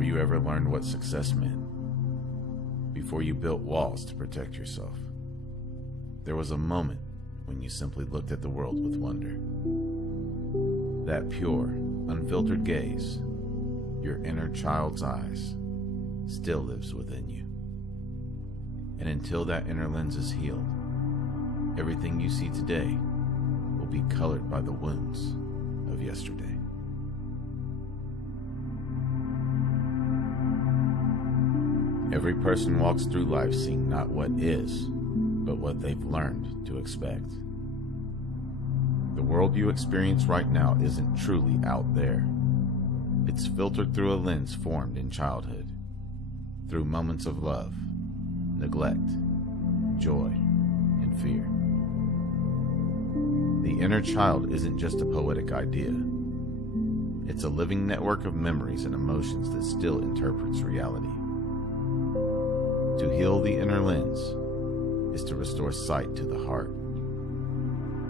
before you ever learned what success meant, before you built walls to protect yourself. There was a moment when you simply looked at the world with wonder. That pure, unfiltered gaze, your inner child's eyes, still lives within you. And until that inner lens is healed, everything you see today will be colored by the wounds of yesterday. Every person walks through life seeing not what is, but what they've learned to expect. The world you experience right now isn't truly out there. It's filtered through a lens formed in childhood, through moments of love, neglect, joy, and fear. The inner child isn't just a poetic idea. It's a living network of memories and emotions that still interprets reality. To heal the inner lens is to restore sight to the heart,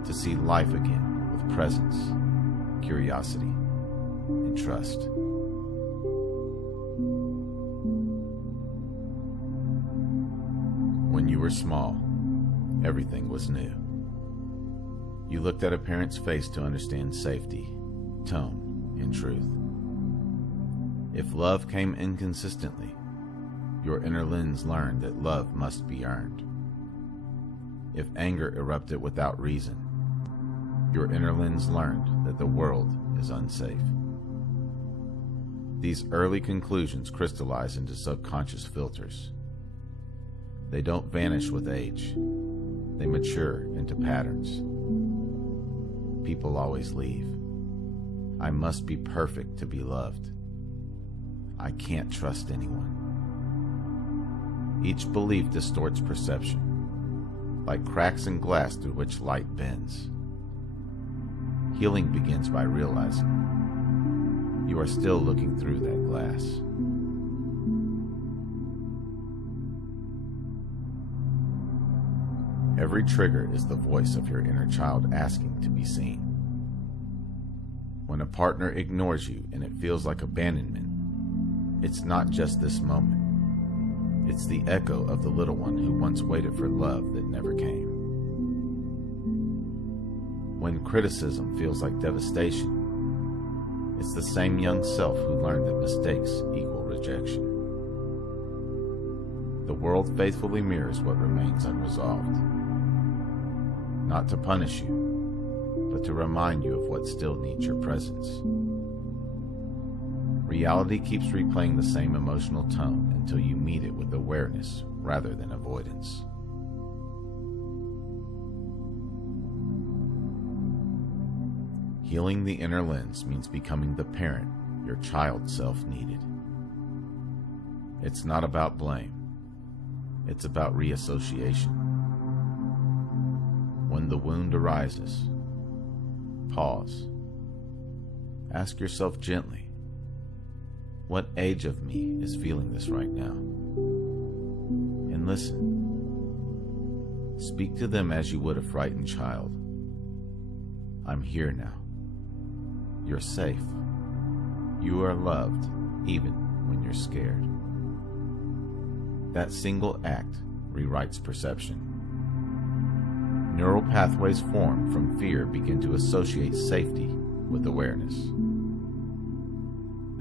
to see life again with presence, curiosity, and trust. When you were small, everything was new. You looked at a parent's face to understand safety, tone, and truth. If love came inconsistently, your inner lens learned that love must be earned. If anger erupted without reason, your inner lens learned that the world is unsafe. These early conclusions crystallize into subconscious filters. They don't vanish with age. They mature into patterns. People always leave. I must be perfect to be loved. I can't trust anyone. Each belief distorts perception, like cracks in glass through which light bends. Healing begins by realizing you are still looking through that glass. Every trigger is the voice of your inner child asking to be seen. When a partner ignores you and it feels like abandonment, it's not just this moment. It's the echo of the little one who once waited for love that never came. When criticism feels like devastation, it's the same young self who learned that mistakes equal rejection. The world faithfully mirrors what remains unresolved. Not to punish you, but to remind you of what still needs your presence. Reality keeps replaying the same emotional tone until you meet it with awareness rather than avoidance. Healing the inner lens means becoming the parent your child self needed. It's not about blame. It's about reassociation. When the wound arises, pause. Ask yourself gently, what age of me is feeling this right now? And listen. Speak to them as you would a frightened child. I'm here now. You're safe. You are loved, even when you're scared. That single act rewrites perception. Neural pathways formed from fear begin to associate safety with awareness.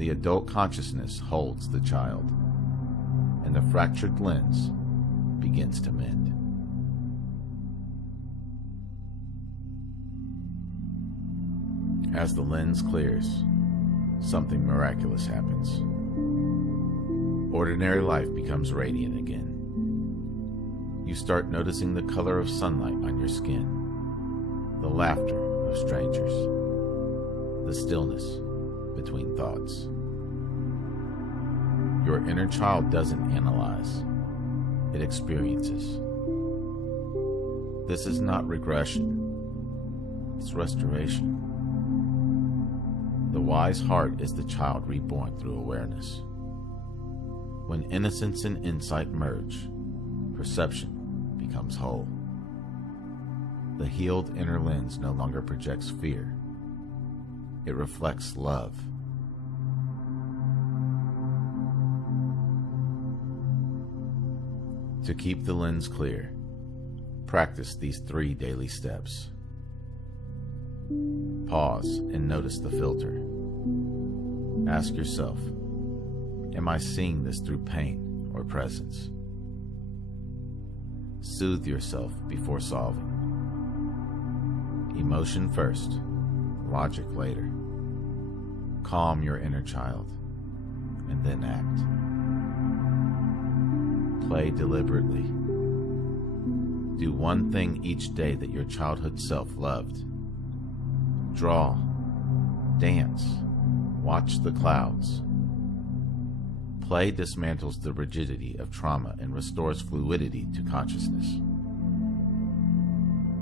The adult consciousness holds the child, and the fractured lens begins to mend. As the lens clears, something miraculous happens. Ordinary life becomes radiant again. You start noticing the color of sunlight on your skin, the laughter of strangers, the stillness between thoughts. Your inner child doesn't analyze, it experiences. This is not regression, it's restoration. The wise heart is the child reborn through awareness. When innocence and insight merge, perception becomes whole. The healed inner lens no longer projects fear. It reflects love. To keep the lens clear, practice these 3 daily steps. Pause and notice the filter. Ask yourself, am I seeing this through pain or presence? Soothe yourself before solving. Emotion first, logic later. Calm your inner child, and then act. Play deliberately. Do one thing each day that your childhood self loved. Draw, dance, watch the clouds. Play dismantles the rigidity of trauma and restores fluidity to consciousness.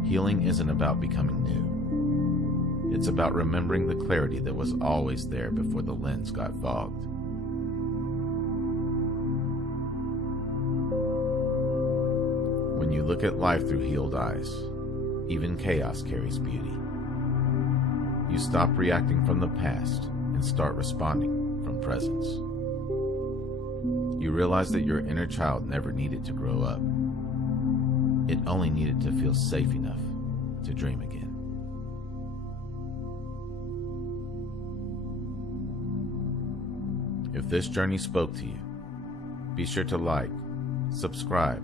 Healing isn't about becoming new. It's about remembering the clarity that was always there before the lens got fogged. When you look at life through healed eyes, even chaos carries beauty. You stop reacting from the past and start responding from presence. You realize that your inner child never needed to grow up. It only needed to feel safe enough to dream again. If this journey spoke to you, be sure to like, subscribe,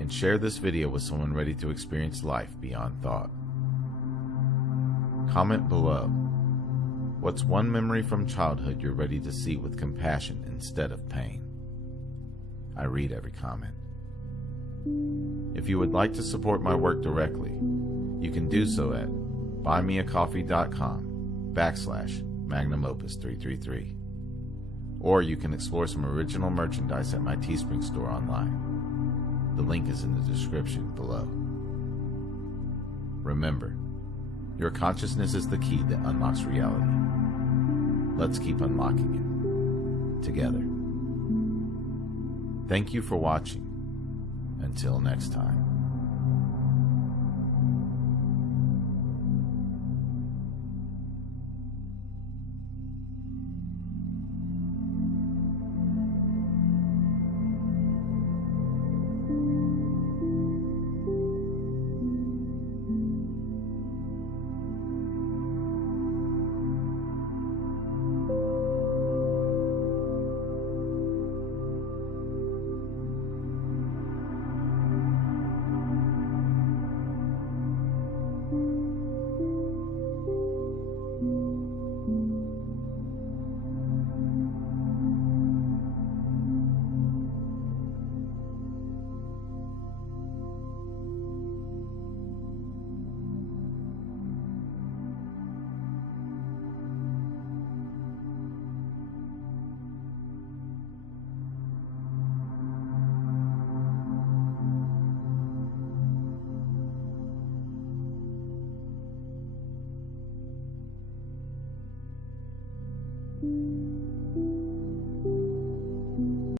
and share this video with someone ready to experience life beyond thought. Comment below, what's one memory from childhood you're ready to see with compassion instead of pain? I read every comment. If you would like to support my work directly, you can do so at buymeacoffee.com/magnumopus333. Or you can explore some original merchandise at my Teespring store online. The link is in the description below. Remember, your consciousness is the key that unlocks reality. Let's keep unlocking it together. Thank you for watching. Until next time.